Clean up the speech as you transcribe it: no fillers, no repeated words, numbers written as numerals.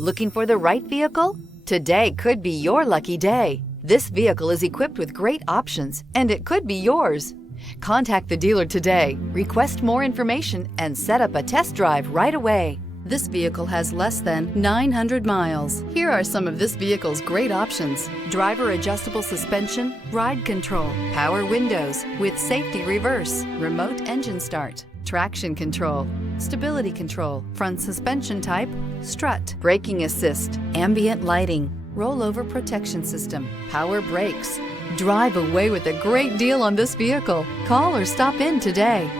Looking for the right vehicle? Today could be your lucky day. This vehicle is equipped with great options, and it could be yours. Contact the dealer today, request more information, and set up a test drive right away. This vehicle has less than 900 miles. Here are some of this vehicle's great options: driver adjustable suspension, ride control, power windows with safety reverse, remote engine start, traction control, stability control, front suspension type, strut, braking assist, ambient lighting, rollover protection system, power brakes. Drive away with a great deal on this vehicle. Call or stop in today.